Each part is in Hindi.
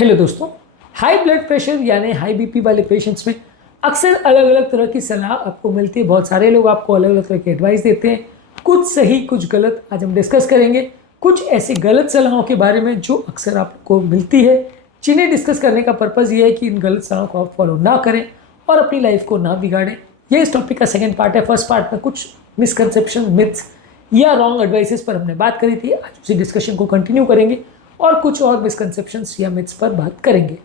हेलो दोस्तों, हाई ब्लड प्रेशर यानी हाई बीपी वाले पेशेंट्स में अक्सर अलग अलग तरह की सलाह आपको मिलती है। बहुत सारे लोग आपको अलग अलग तरह की एडवाइस देते हैं, कुछ सही कुछ गलत। आज हम डिस्कस करेंगे कुछ ऐसी गलत सलाहों के बारे में जो अक्सर आपको मिलती है, जिन्हें डिस्कस करने का पर्पज़ ये है कि इन गलत सलाहों को आप फॉलो ना करें और अपनी लाइफ को ना बिगाड़ें। ये इस टॉपिक का सेकेंड पार्ट है। फर्स्ट पार्ट में कुछ मिसकंसेप्शन, मिथ्स या रॉन्ग एडवाइसेस पर हमने बात करी थी। आज उसी डिस्कशन को कंटिन्यू करेंगे और कुछ और मिसकंसेप्शंस या मिथ्स पर बात करेंगे।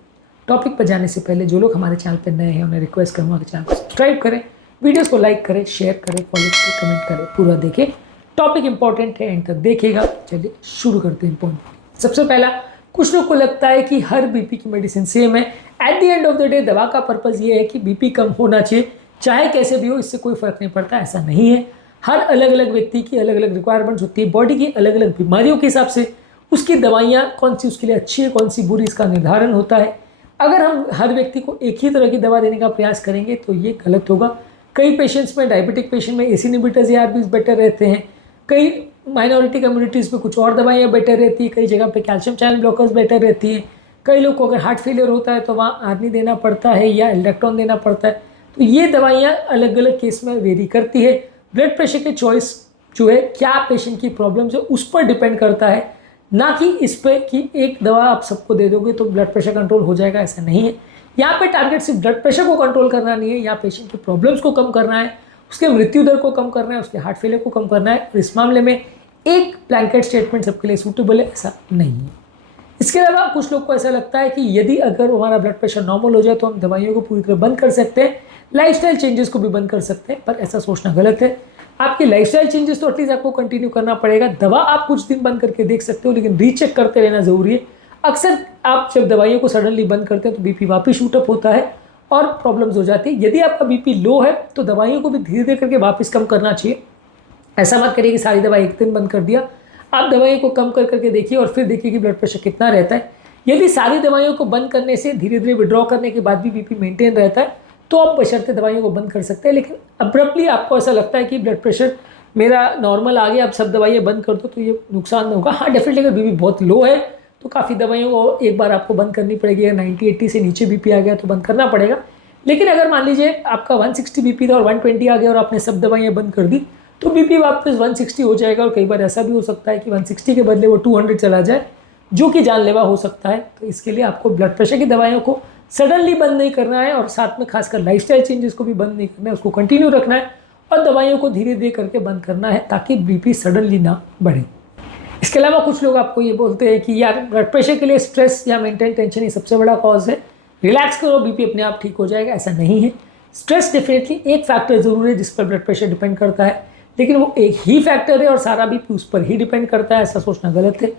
टॉपिक पर जाने से पहले जो लोग हमारे चैनल पर नए हैं उन्हें रिक्वेस्ट करूँगा कि चैनल को सब्सक्राइब करें, वीडियोस को लाइक करें, शेयर करें, फॉलो करें, कमेंट करें, पूरा देखें। टॉपिक इंपॉर्टेंट है, एंड तक देखिएगा। चलिए शुरू करते हैं पॉइंट। सबसे पहला, कुछ लोग को लगता है कि हर बीपी की मेडिसिन सेम है। At the end of the day दवा का पर्पज़ ये है कि बीपी कम होना चाहिए, चाहे कैसे भी हो, इससे कोई फर्क नहीं पड़ता। ऐसा नहीं है। हर अलग अलग व्यक्ति की अलग अलग रिक्वायरमेंट्स होती है, बॉडी की अलग अलग बीमारियों के हिसाब से उसकी दवाइयाँ कौन सी उसके लिए अच्छी है, कौन सी बुरी, इसका निर्धारण होता है। अगर हम हर व्यक्ति को एक ही तरह की दवा देने का प्रयास करेंगे तो ये गलत होगा। कई पेशेंट्स में, डायबिटिक पेशेंट में एसी इनहिबिटर्स या आरबीज बेटर रहते हैं, कई माइनॉरिटी कम्युनिटीज़ में कुछ और दवाइयाँ बेटर रहती है, कई जगह पे कैल्शियम चैनल ब्लॉकर्स बेटर रहती है। कई लोग को अगर हार्ट फेलियर होता है तो वहाँ आर्नी देना पड़ता है या इलेक्ट्रॉन देना पड़ता है। तो ये दवाइयाँ अलग अलग केस में वेरी करती है। ब्लड प्रेशर की चॉइस जो है, क्या पेशेंट की प्रॉब्लम्स है उस पर डिपेंड करता है, ना कि इस पर कि एक दवा आप सबको दे दोगे तो ब्लड प्रेशर कंट्रोल हो जाएगा। ऐसा नहीं है। यहाँ पे टारगेट सिर्फ ब्लड प्रेशर को कंट्रोल करना नहीं है, यहाँ पेशेंट की प्रॉब्लम्स को कम करना है, उसके मृत्यु दर को कम करना है, उसके हार्ट फेलियर को कम करना है। और इस मामले में एक ब्लैंकेट स्टेटमेंट सबके लिए सूटेबल है, ऐसा नहीं है। इसके अलावा कुछ लोग को ऐसा लगता है कि यदि अगर हमारा ब्लड प्रेशर नॉर्मल हो जाए तो हम दवाइयों को पूरी तरह बंद कर सकते हैं, लाइफस्टाइल चेंजेस को भी बंद कर सकते हैं, पर ऐसा सोचना गलत है। आपकी लाइफस्टाइल चेंजेस तो एटलीस्ट आपको कंटिन्यू करना पड़ेगा। दवा आप कुछ दिन बंद करके देख सकते हो, लेकिन रीचेक करते रहना जरूरी है। अक्सर आप जब दवाइयों को सडनली बंद करते हैं तो बीपी वापस शूटअप होता है और प्रॉब्लम्स हो जाती है। यदि आपका बीपी लो है तो दवाइयों को भी धीरे धीरे करके वापस कम करना चाहिए। ऐसा मत करिए कि सारी दवाई एक दिन बंद कर दिया। आप दवाइयों को कम कर करके देखिए और फिर देखिए कि ब्लड प्रेशर कितना रहता है। यदि सारी दवाइयों को बंद करने से धीरे धीरे विड्रॉ करने के बाद भी बीपी मेंटेन रहता है तो आप बशर्ते दवाइयों को बंद कर सकते हैं। लेकिन अब्रप्टली आपको ऐसा लगता है कि ब्लड प्रेशर मेरा नॉर्मल आ गया, अब सब दवाइयाँ बंद कर दो, तो ये नुकसान होगा। हाँ, डेफिनेटली अगर बीपी बहुत लो है तो काफ़ी दवाइयों को एक बार आपको बंद करनी पड़ेगी। अगर 90-80 से नीचे बीपी आ गया तो बंद करना पड़ेगा। लेकिन अगर मान लीजिए आपका 160 बीपी था और 120 आ गया और आपने सब दवाइयाँ बंद कर दी तो बीपी वापस 160 हो जाएगा। और कई बार ऐसा भी हो सकता है कि 160 के बदले वो 200 चला जाए, जो कि जानलेवा हो सकता है। तो इसके लिए आपको ब्लड प्रेशर की दवाइयों को सडनली बंद नहीं करना है और साथ में खासकर लाइफस्टाइल चेंजेस को भी बंद नहीं करना है, उसको कंटिन्यू रखना है और दवाइयों को धीरे धीरे करके बंद करना है ताकि बीपी सडनली ना बढ़े। इसके अलावा कुछ लोग आपको ये बोलते हैं कि यार ब्लड प्रेशर के लिए स्ट्रेस या मेंटल टेंशन ही सबसे बड़ा कॉज है, रिलैक्स करो बीपी अपने आप ठीक हो जाएगा। ऐसा नहीं है। स्ट्रेस डेफिनेटली एक फैक्टर जरूर है जिस पर ब्लड प्रेशर डिपेंड करता है, लेकिन वो एक ही फैक्टर है और सारा बीपी उस पर ही डिपेंड करता है। ऐसा सोचना गलत है।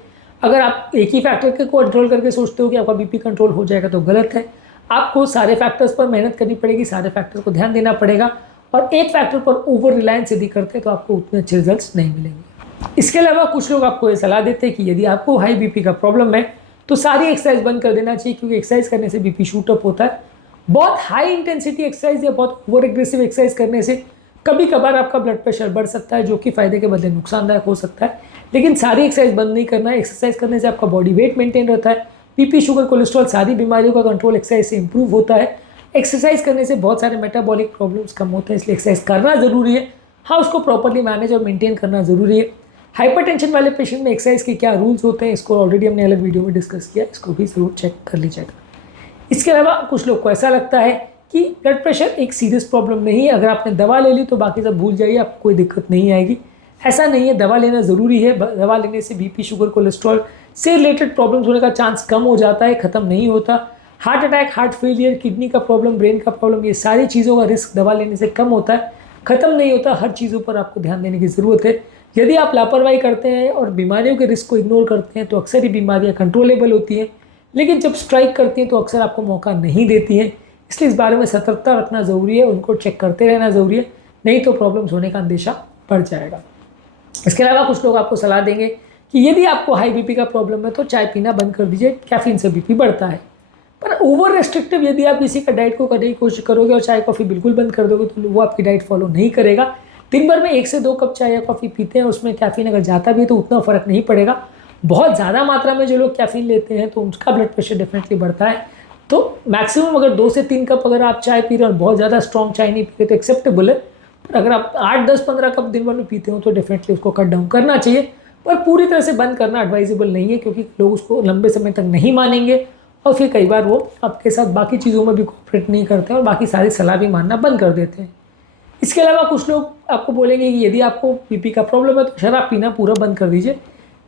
अगर आप एक ही फैक्टर को कंट्रोल करके सोचते हो कि आपका बीपी कंट्रोल हो जाएगा तो गलत है। आपको सारे फैक्टर्स पर मेहनत करनी पड़ेगी, सारे फैक्टर्स को ध्यान देना पड़ेगा और एक फैक्टर पर ओवर रिलायंस यदि करते हैं तो आपको उतने अच्छे रिजल्ट्स नहीं मिलेंगे। इसके अलावा कुछ लोग आपको ये सलाह देते हैं कि यदि आपको हाई बीपी का प्रॉब्लम है तो सारी एक्सरसाइज बंद कर देना चाहिए, क्योंकि एक्सरसाइज करने से बीपी शूटअप होता है। बहुत हाई इंटेंसिटी एक्सरसाइज या बहुत ओवर एग्रेसिव एक्सरसाइज करने से कभी कभार आपका ब्लड प्रेशर बढ़ सकता है, जो कि फायदे के बदले नुकसानदायक हो सकता है। लेकिन सारी एक्सरसाइज बंद नहीं करना है। एक्सरसाइज करने से आपका बॉडी वेट मेंटेन रहता है, बीपी, शुगर, कोलेस्ट्रॉल, सारी बीमारियों का कंट्रोल एक्सरसाइज से इंप्रूव होता है। एक्सरसाइज करने से बहुत सारे मेटाबॉलिक प्रॉब्लम्स कम होते हैं, इसलिए एक्सरसाइज करना जरूरी है। हाँ, उसको प्रॉपर्ली मैनेज और मेंटेन करना जरूरी है। हाइपरटेंशन वाले पेशेंट में एक्सरसाइज के क्या रूल्स होते हैं, इसको ऑलरेडी हमने अलग वीडियो में डिस्कस किया, इसको भी जरूर चेक कर लीजिएगा। इसके अलावा कुछ लोग को ऐसा लगता है कि ब्लड प्रेशर एक सीरियस प्रॉब्लम नहीं है, अगर आपने दवा ले ली तो बाकी सब भूल जाइए, आपको कोई दिक्कत नहीं आएगी। ऐसा नहीं है। दवा लेना ज़रूरी है। दवा लेने से बीपी, शुगर, कोलेस्ट्रॉल से रिलेटेड प्रॉब्लम्स होने का चांस कम हो जाता है, ख़त्म नहीं होता। Heart attack, heart failure, kidney का प्रॉब्लम, ब्रेन का प्रॉब्लम, ये सारी चीज़ों का रिस्क दवा लेने से कम होता है, ख़त्म नहीं होता। हर चीज़ों पर आपको ध्यान देने की ज़रूरत है। यदि आप लापरवाही करते हैं और बीमारियों के रिस्क को इग्नोर करते हैं तो अक्सर ही बीमारियाँ कंट्रोलेबल होती हैं, लेकिन जब स्ट्राइक करती हैं तो अक्सर आपको मौका नहीं देती हैं। इसलिए इस बारे में सतर्कता रखना ज़रूरी है, उनको चेक करते रहना ज़रूरी है, नहीं तो प्रॉब्लम्स होने का अंदेशा बढ़ जाएगा। इसके अलावा कुछ लोग आपको सलाह देंगे कि यदि आपको हाई बीपी का प्रॉब्लम है तो चाय पीना बंद कर दीजिए, कैफीन से बीपी बढ़ता है। पर ओवर रेस्ट्रिक्टिव यदि आप किसी का डाइट को करने की कोशिश करोगे और चाय कॉफ़ी बिल्कुल बंद कर दोगे तो वो आपकी डाइट फॉलो नहीं करेगा। दिन भर में 1 से 2 कप चाय या कॉफ़ी पीते हैं, उसमें कैफीन अगर जाता भी है तो उतना फ़र्क नहीं पड़ेगा। बहुत ज़्यादा मात्रा में जो लोग कैफीन लेते हैं तो उनका ब्लड प्रेशर डेफिनेटली बढ़ता है। तो मैक्सिमम अगर 2 से 3 कप अगर आप चाय पी रहे हो और बहुत ज़्यादा स्ट्रॉन्ग चाय नहीं पी रहे तो एक्सेप्टेबल है। पर अगर आप 8, 10, 15 कप दिन भर में पीते हो तो डेफिनेटली उसको कट डाउन करना चाहिए, पर पूरी तरह से बंद करना एडवाइजेबल नहीं है, क्योंकि लोग उसको लंबे समय तक नहीं मानेंगे और फिर कई बार वो आपके साथ बाकी चीज़ों में भी कोऑपरेट नहीं करते हैं और बाकी सारी सलाह भी मानना बंद कर देते हैं। इसके अलावा कुछ लोग आपको बोलेंगे कि यदि आपको बीपी का प्रॉब्लम है तो शराब पीना पूरा बंद कर दीजिए।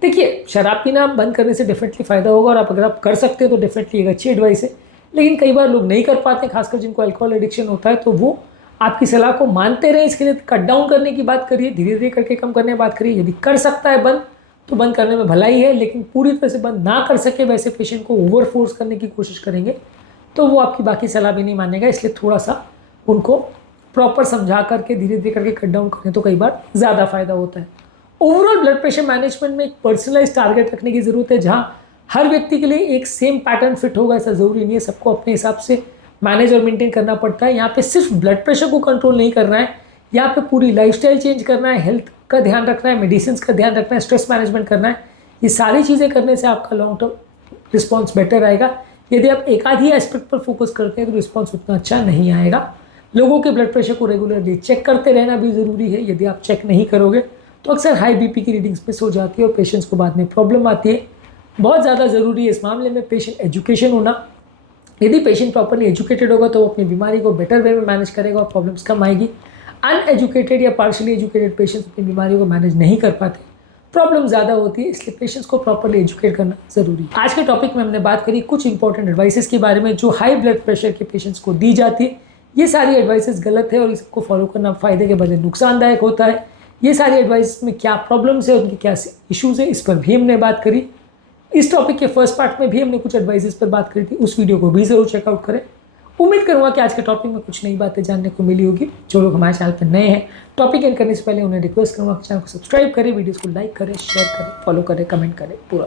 देखिए, शराब पीना बंद करने से डेफिनेटली फ़ायदा होगा और अगर आप कर सकते हो तो डेफिनेटली एक अच्छी एडवाइस है। लेकिन कई बार लोग नहीं कर पाते, खासकर जिनको अल्कोहल एडिक्शन होता है, तो वो आपकी सलाह को मानते रहें। इसके लिए कट डाउन करने की बात करिए, धीरे धीरे करके कम करने की बात करिए। यदि कर सकता है बंद तो बंद करने में भलाई है, लेकिन पूरी तरह से बंद ना कर सके वैसे पेशेंट को ओवर फोर्स करने की कोशिश करेंगे तो वो आपकी बाकी सलाह भी नहीं मानेगा। इसलिए थोड़ा सा उनको प्रॉपर समझा करके धीरे धीरे करके कट डाउन करें तो कई बार ज़्यादा फायदा होता है। ओवरऑल ब्लड प्रेशर मैनेजमेंट में एक पर्सनलाइज टारगेट रखने की ज़रूरत है, जहाँ हर व्यक्ति के लिए एक सेम पैटर्न फिट होगा ऐसा ज़रूरी नहीं है। सबको अपने हिसाब से मैनेज और मेंटेन करना पड़ता है। यहाँ पे सिर्फ ब्लड प्रेशर को कंट्रोल नहीं करना है, यहाँ पे पूरी लाइफस्टाइल चेंज करना है, हेल्थ का ध्यान रखना है, मेडिसिन का ध्यान रखना है, स्ट्रेस मैनेजमेंट करना है। ये सारी चीज़ें करने से आपका लॉन्ग टर्म रिस्पॉन्स बेटर आएगा। यदि आप एक आध ही एस्पेक्ट पर फोकस करते हैं तो रिस्पॉन्स उतना अच्छा नहीं आएगा। लोगों के ब्लड प्रेशर को रेगुलरली चेक करते रहना भी ज़रूरी है। यदि आप चेक नहीं करोगे तो अक्सर हाई बीपी की रीडिंग्स मिस हो जाती है और पेशेंट्स को बाद में प्रॉब्लम आती है। बहुत ज़्यादा ज़रूरी है इस मामले में पेशेंट एजुकेशन होना। यदि पेशेंट प्रॉपरली एजुकेटेड होगा तो वो अपनी बीमारी को बेटर वे में मैनेज करेगा और प्रॉब्लम्स कम आएगी। अनएजुकेटेड या पार्शियली एजुकेटेड पेशेंट्स अपनी बीमारी को मैनेज नहीं कर पाते, प्रॉब्लम ज़्यादा होती है। इसलिए पेशेंट्स को प्रॉपरली एजुकेट करना ज़रूरी है। आज के टॉपिक में हमने बात करी कुछ इंपॉर्टेंट एडवाइसेस के बारे में जो हाई ब्लड प्रेशर के पेशेंट्स को दी जाती है। ये सारी एडवाइसेस गलत है और इसको फॉलो करना फ़ायदे के बजाय नुकसानदायक होता है। ये सारी एडवाइस में क्या प्रॉब्लम्स है, उनके क्या इश्यूज़ है, इस पर भी हमने बात करी। इस टॉपिक के फर्स्ट पार्ट में भी हमने कुछ एडवाइसेस पर बात करी थी, उस वीडियो को भी ज़रूर चेकआउट करें। उम्मीद करूँगा कि आज के टॉपिक में कुछ नई बातें जानने को मिली होगी। जो लोग हमारे चैनल पर नए हैं, टॉपिक एंड करने से पहले उन्हें रिक्वेस्ट करूँगा कि चैनल को सब्सक्राइब करें, वीडियोज़ को लाइक करें, शेयर करें, फॉलो करें, कमेंट करें, पूरा